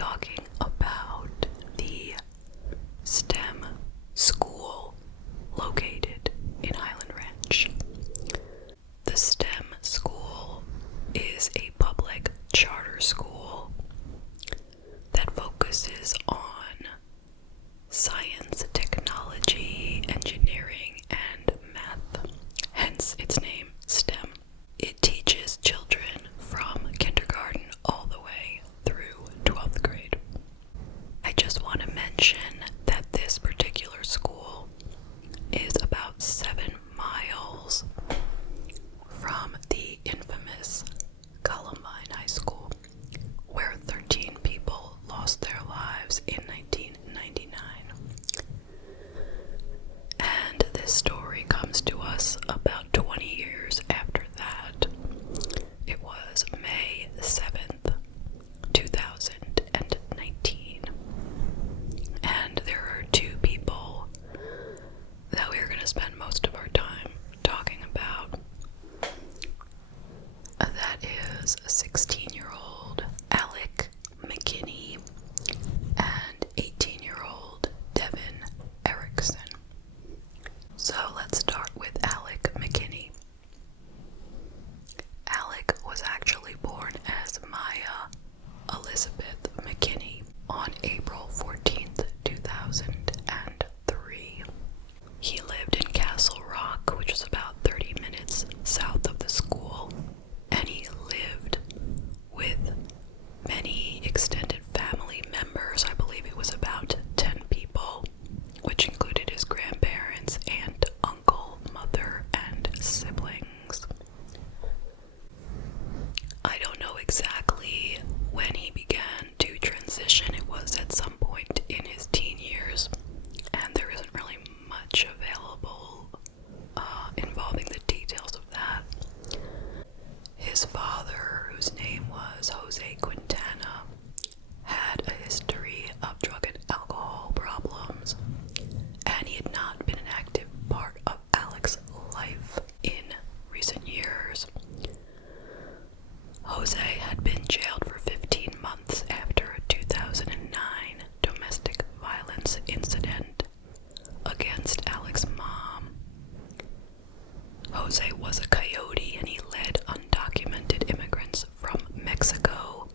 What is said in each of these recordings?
talking about the STEM school located in Highland Ranch. The STEM school is a public charter school that focuses on science, technology, engineering, and math, hence its name, STEM. It teaches children from kindergarten all the way through 12th grade. I just want to mention that this particular school is about 7 miles from the infamous Columbine High School, where 13 people lost their lives in 1999. And this story comes to us about 20 years after that. It was May 7th, 2019. And there are 2 people that we're going to spend most of our time talking about. That is 16-year-old Alec McKinney and 18-year-old Devon Erickson. So let's start with Alec McKinney. Alec was actually born as Maya Elizabeth McKinney on April 14th, 2003. He lived in Castle Rock, which is about 30 minutes south of the school, and he lived with many extended family members. I believe it was about 10 people, which included his grandparents, aunt, uncle, mother, and siblings. I don't know exactly when he began to transition. It was at some point in his teen years, and there isn't really much available involving the details of that. His father, whose name was Jose Quintana, had a history of drug and alcohol problems, and he had not been an active part of Alec's life in recent years. Jose had been jailed for 15 months after a 2009 domestic violence incident against Alec's mom. Jose was a coyote, and he led undocumented immigrants from Mexico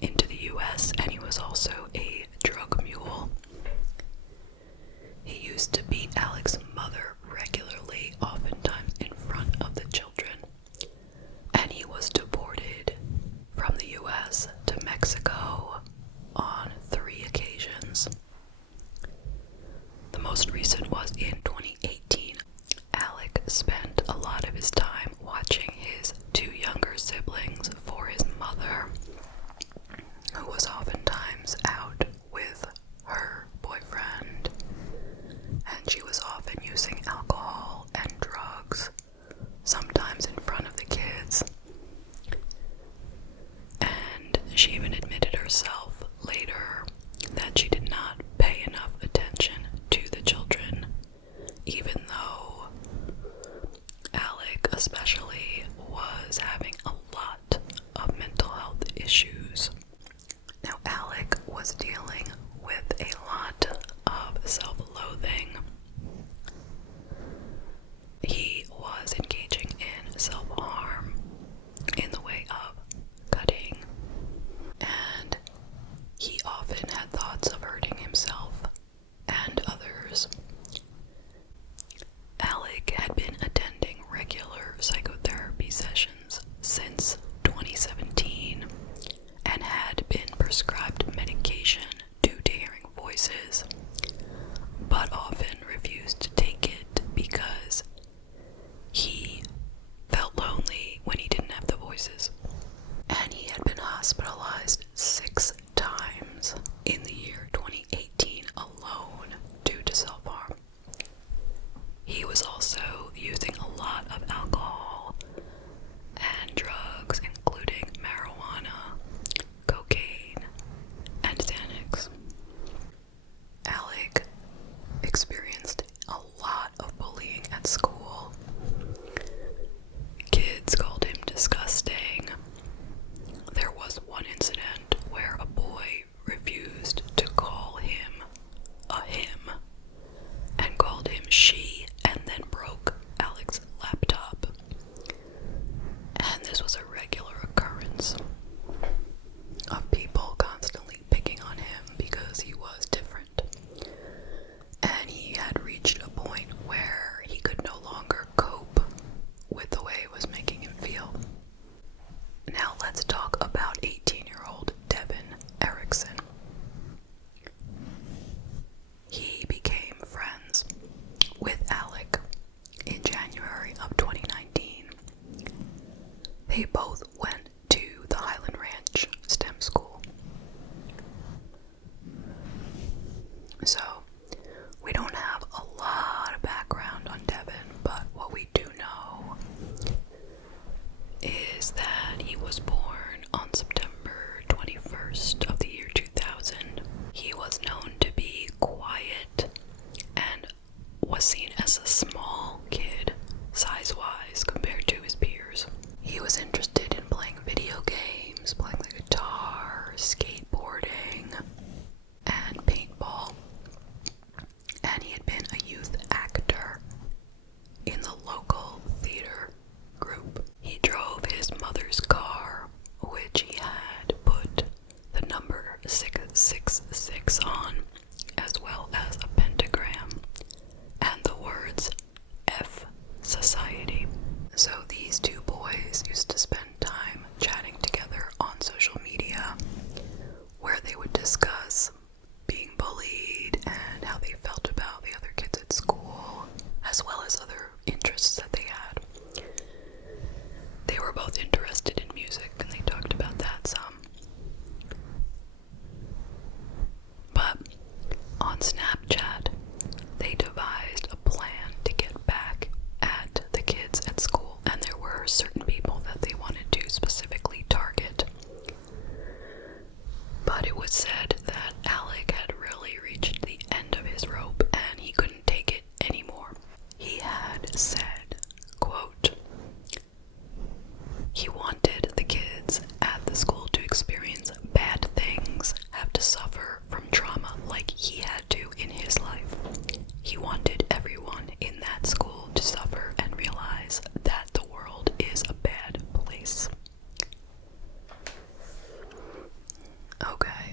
into the U.S., and he was also a drug mule. He used to beat Alec's mother regularly, oftentimes in front of the children, and he was deported from the U.S. to Mexico on 3 occasions. The most recent was in 2018. Alec spent a lot of his time watching his 2 younger siblings for his mother, who was oftentimes out with her boyfriend, and she was often using alcohol and drugs, sometimes in front of the kids. And she even admitted herself later that she did not pay enough attention to the children, even though Alec especially was having a lot of mental health issues. Now, Alec was dealing with a lot of self-loathing. He was engaging in self-harm in the way of cutting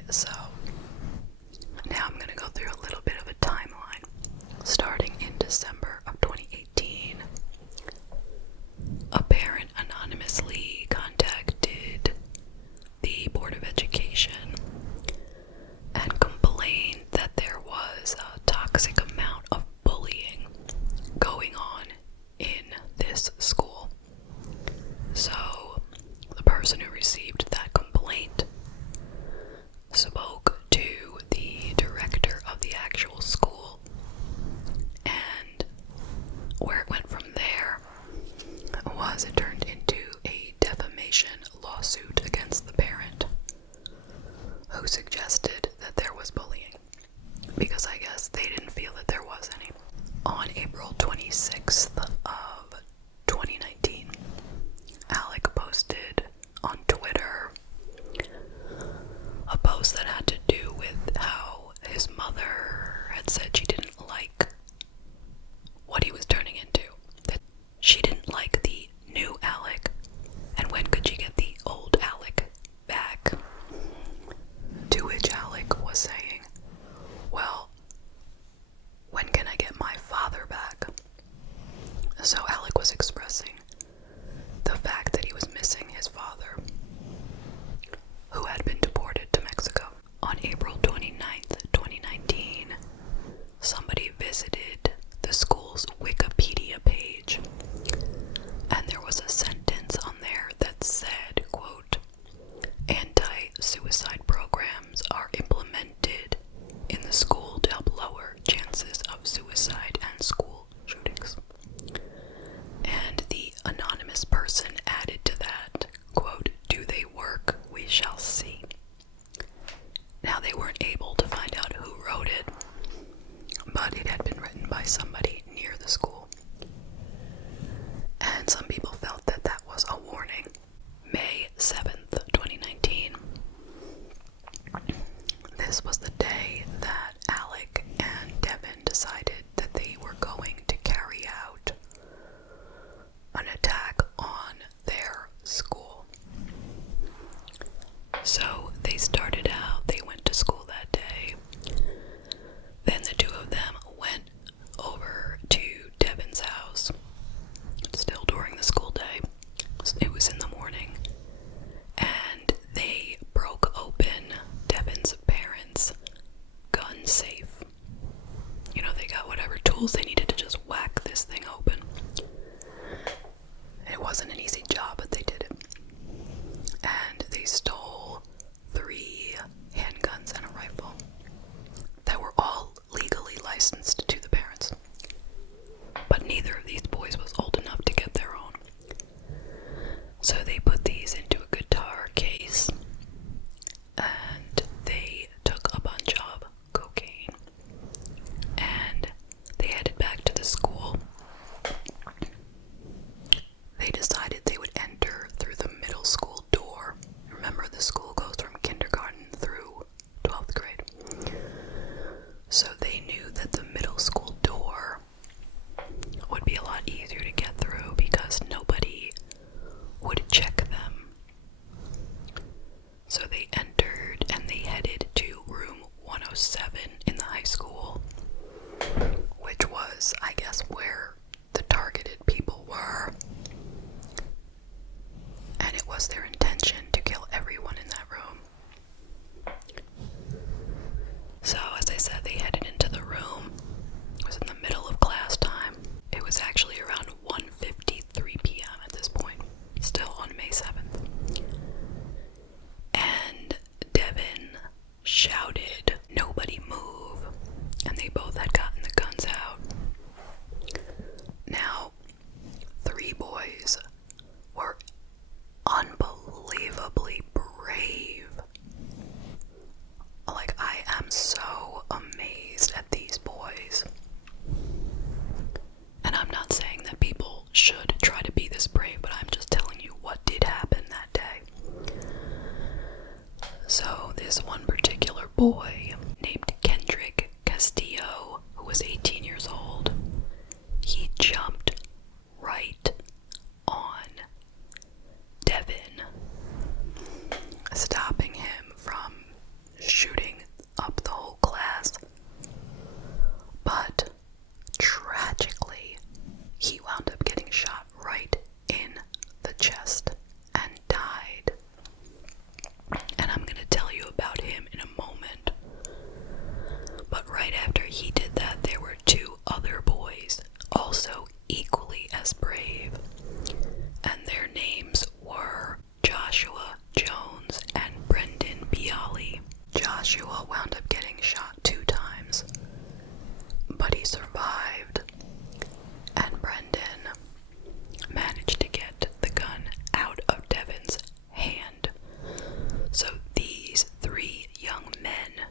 So, now I'm going to go through a little bit of a timeline. Starting in December of 2018, a parent anonymously contacted the Board of Education and complained that there was a toxic amount of bullying going on in this school. So, the person who received that complaint spoke to the director of the actual school, and where it went from there was it turned into a defamation lawsuit against the parent who suggested that there was bullying, because I guess they didn't feel that there was any. On April 26th of 2019, Alec posted on Twitter a post that had to do with how his mother had said she didn't like what he was turning into. That she didn't like the new Alec, and when could she get the old Alec back? To which Alec was saying, well, when can I get my father back? So Alec was expressing the fact that he was missing his father, who had been deported to Mexico. On April 29th, 2019, somebody visited the school's Wikipedia page, and there was a sentence on there that said, quote, "Anti-suicide programs are implemented in the school to help lower chances of suicide and school shootings." And the anonymous person added to that, quote, "Do they work? We shall see." Now, they weren't able to find out who wrote it, but it had been written by somebody near the school. And some people felt that that was a warning. May 7th, 2019. This was the day that Alec and Devon decided that they were going to carry out an attack on their school. So they started out, they went to school that day. Then the two of them went over to Devon's house, still during the school day. It was in the morning. And they broke open Devon's parents' gun safe. You know, they got whatever tools they needed to just whack this thing open. It wasn't an easy job, but they did it. And they stole 3 handguns and a rifle that were all legally licensed to the parents. But neither of these boys was old enough to get their own. So they put these into a guitar case, and they took a bunch of cocaine, and they headed back to the school. They decided they would enter through the middle school door. Remember, the school goes from kindergarten through 12th grade. So they knew that the middle school door would be a lot easier to get through because nobody would check them. So they entered and they headed to room 107 in the high school, which was, I guess, where the targeted people were. And it was their intention to kill everyone in that room. So, as I said, they headed into the room. It was in the middle of class time. It was actually around 1:53 p.m. at this point, still on May 7th. And Devon shouted, "Nobody move," and they both had gotten the guns out. Now, 3 boys were unbelievably brave. Like, I am so amazed at these boys. And I'm not saying that people should try to be this brave, but I'm just telling you what did happen that day. So this one particular boy named Kendrick Castillo, who was 18 years old, he jumped right on Devon, stopping him from shooting Joshua wound up getting shot 2 times, but he survived, and Brendan managed to get the gun out of Devon's hand. So these 3 young men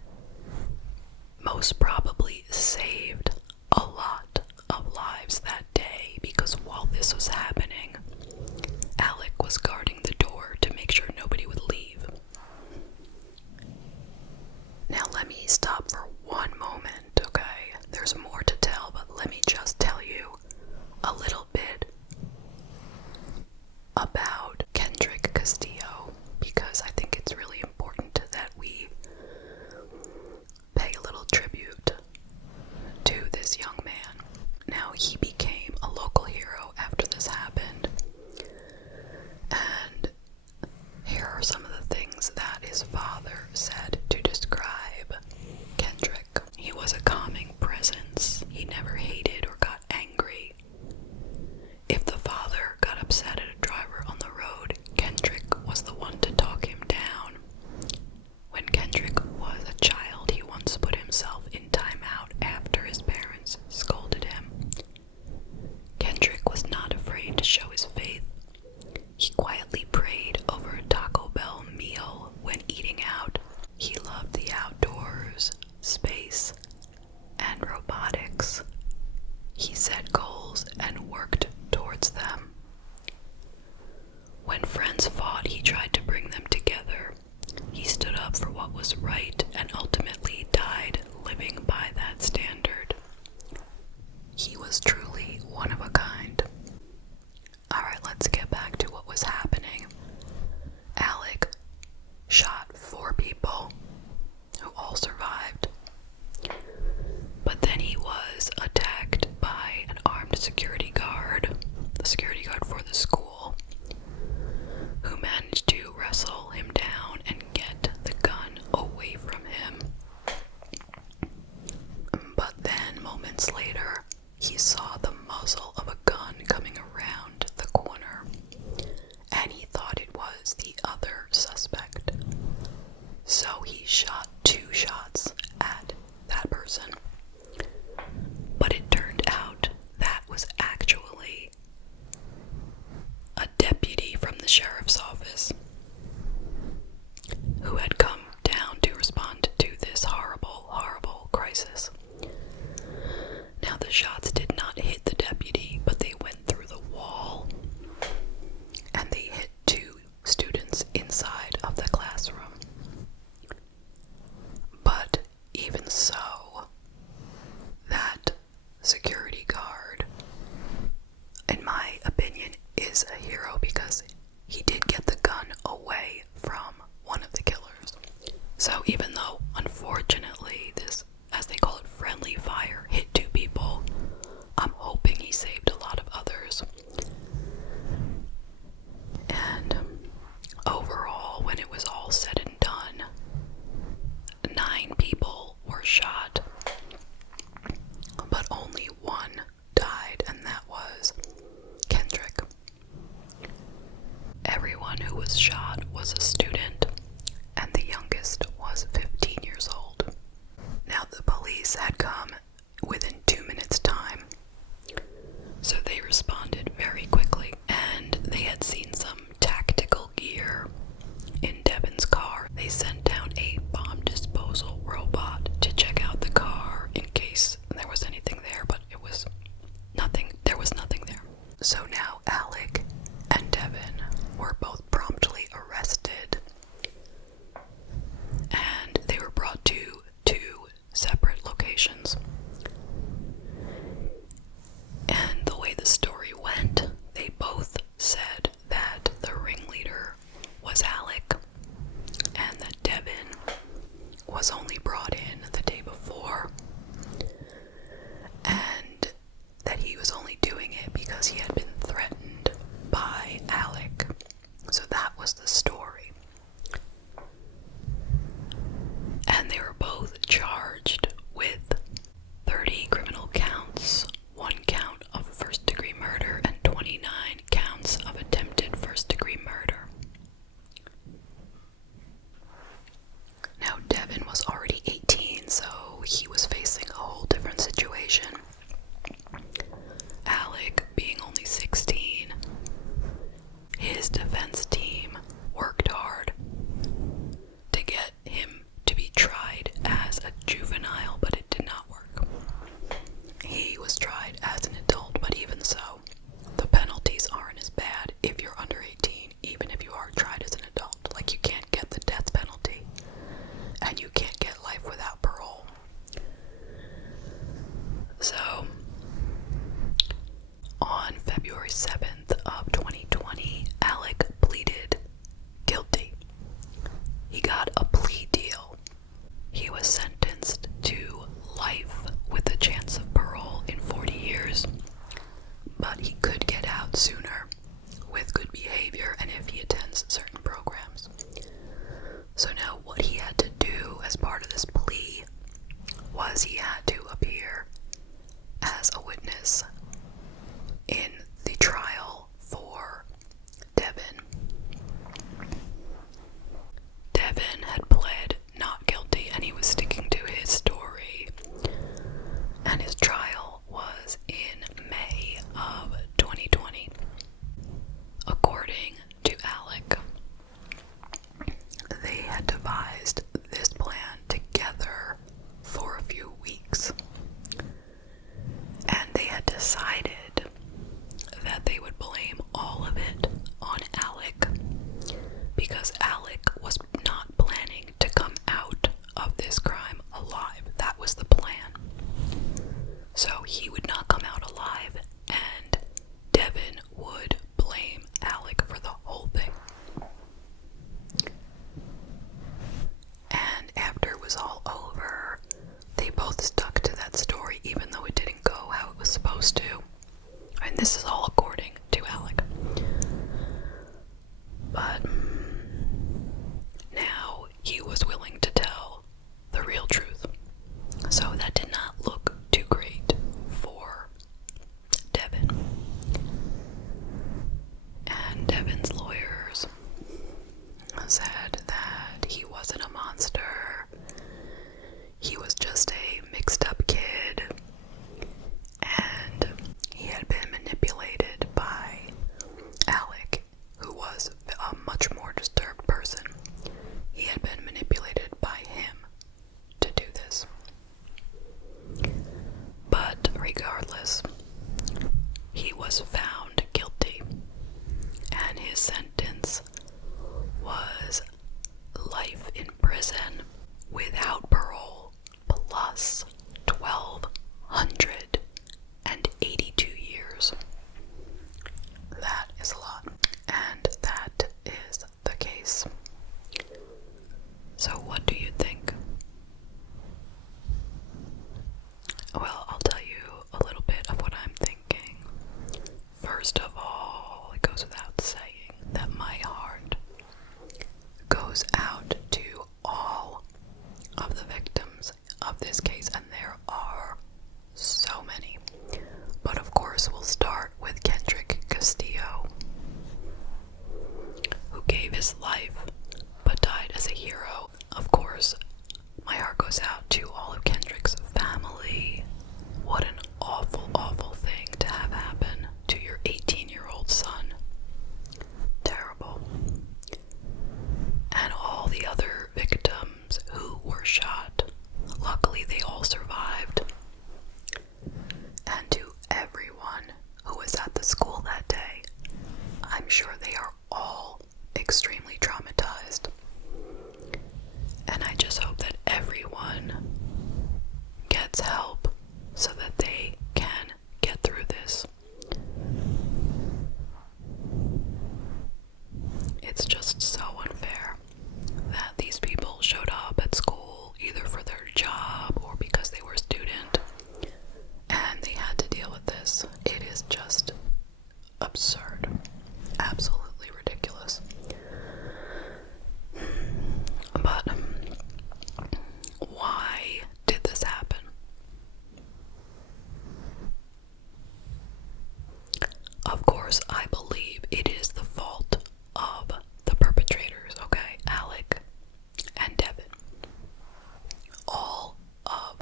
most probably saved a lot of lives that day, because while this was happening, Alec was guarding the door to make sure nobody would leave. Now let me stop for one moment, okay? There's more to tell, but let me just tell you a little bit about Kendrick Castillo, because I think it's really important that we pay a little tribute to this young man. Now, he became a local hero after this happened, and here are some of the things that his father said to describe Kendrick. He was a calming presence. He never hated or got angry. If the father got upset at a driver on the road, Kendrick was the one to talk him down. When Kendrick was a child, he once put himself in timeout after his parents scolded him. Kendrick was not afraid to show his faith. He quietly prayed over a Taco Bell meal when eating out. He loved the outdoors, space, and robotics. He set goals and worked towards them. When friends fought, he tried to bring them together. He stood up for what was right and ultimately died living by that standard. He was truly one of a kind. Alright, let's get back to what was happening. Alec shot 4 people who all survived. But then he was attacked by an armed security guard, the security guard for the school, who managed to wrestle him down and get the gun away from him. But then, moments later, he saw the muzzle of a gun coming around the corner, and he thought it was the other suspect. So he shot 2 shots at that person. But it turned out that was actually a deputy from the sheriff's office who had come down to respond to this horrible, horrible crisis. Now, the shots did not hit the deputy, but they went through the wall, and they hit 2 students inside of the classroom. But even so, that security guard, in my opinion, is a hero because he did get the gun away from one of the killers. So even though, unfortunately, this, as they call it, friendly fire hit 2 people, I'm hoping he saved a lot of others. And overall, when it was all said and done, 9 people were shot, but only 1 died, and that was Kendrick. Everyone who was shot was a student, and the youngest was 15 years old. Now, the police had come within 2 minutes' time, so they responded very quickly, and they had seen some tactical gear in Devon's car. They sent down a bomb disposal robot to check out the car in case there was anything there, but there was nothing there. So now Alec and Devon were both promptly arrested, and they were brought to 2 separate locations. And the way the story went, they both said that the ringleader was Alec, and that Devon was only brought in the day before, and that he was only doing it because he had been threatened by Alec. So that was the story. And they were both charged with 30 criminal counts, 1 count of first-degree murder, and 29 counts of attempted first-degree murder. Now, Devon was already he was willing to tell the real truth. So that did not look too great for Devon. And Devon's lawyers said that he wasn't a monster. He was just a mixed up kid, and he had been manipulated by Alec, who was a much more disturbed person. He had been manipulated by him to do this. But regardless, he was found guilty, and his sentence was life in prison without parole plus 1,282 years. That is a lot, and that is the case. So what do you think? Well, I'll tell you a little bit of what I'm thinking. First of all, it goes without saying that my heart goes out to all of the victims of this case, and there are so many. But of course, we'll start with Kendrick Castillo, who gave his life but died as a hero. Of course, my heart goes out to all of Kendrick's family. What an awful, awful thing to have happen to your 18-year-old son. Terrible. And all the other victims who were shot. Luckily, they all survived. And to everyone who was at the school that day, I'm sure they are all extremely traumatized. And I just hope that everyone gets help so that they can get through this. It's just so unfair that these people showed up at school either for their job or because they were a student, and they had to deal with this. It is just absurd. Absolutely ridiculous. But why did this happen? Of course, I believe it is the fault of the perpetrators, okay? Alec and Devon. All of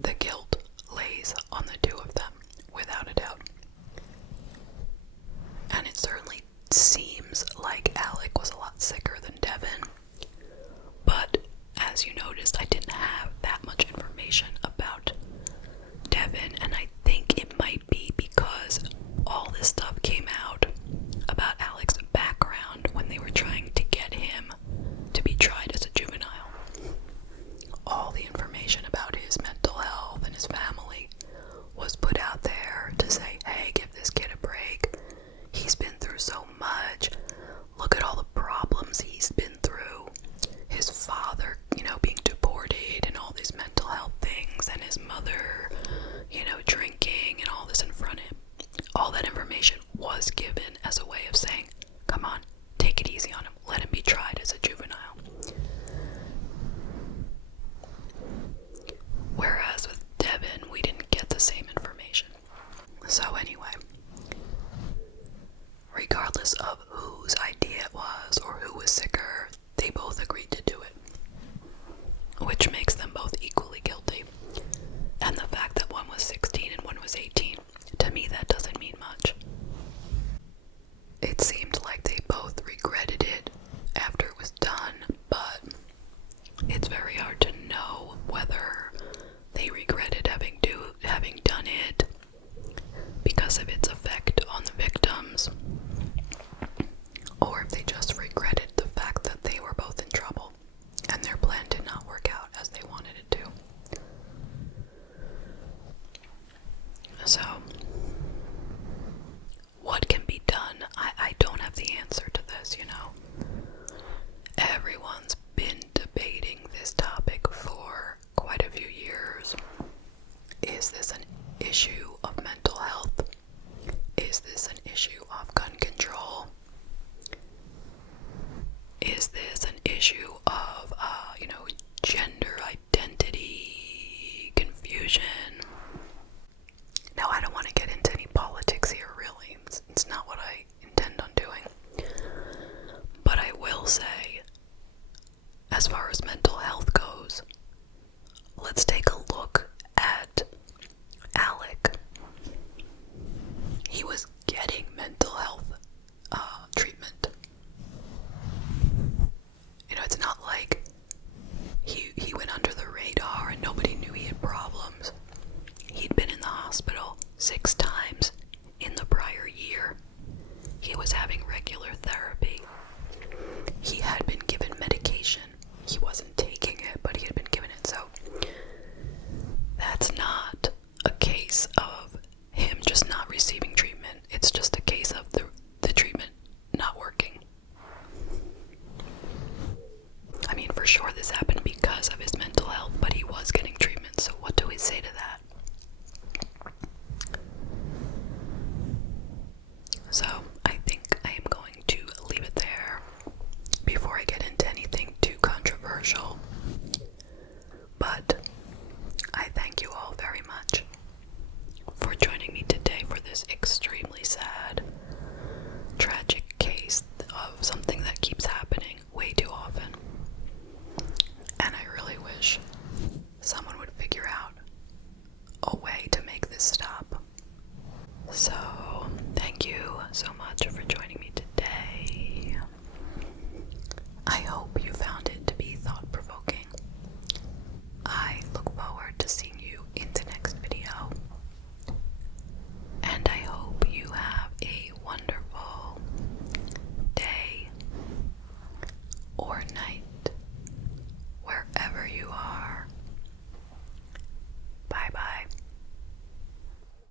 the guilt lays on the two of them, without a doubt. And it certainly seems like Alec was a lot sicker than Devon. But as you noticed, I didn't have that much information about Devon, and I think it might be because all this stuff came out about Alec's background when they were trying to get him to be tried as a juvenile. All the information about his mental health and his family was put out there to say, hey, give this kid a break. He's been through so much. Look at all the problems he's been through. His father, being deported and all these mental health things. far as mental health goes, let's take a look at Alec. He was getting mental health treatment. You know, it's not like he went under the radar and nobody knew he had problems. He'd been in the hospital 6 times in the prior year. He was having regular therapy. He had been given medication. He wasn't taking it, but he had been given it. So that's not a case of him just not receiving treatment. It's just a case of the treatment not working. I mean, for sure this happened because of his mental health, but he was getting treatment. So what do we say to that? So I think I am going to leave it there before I get into anything too controversial.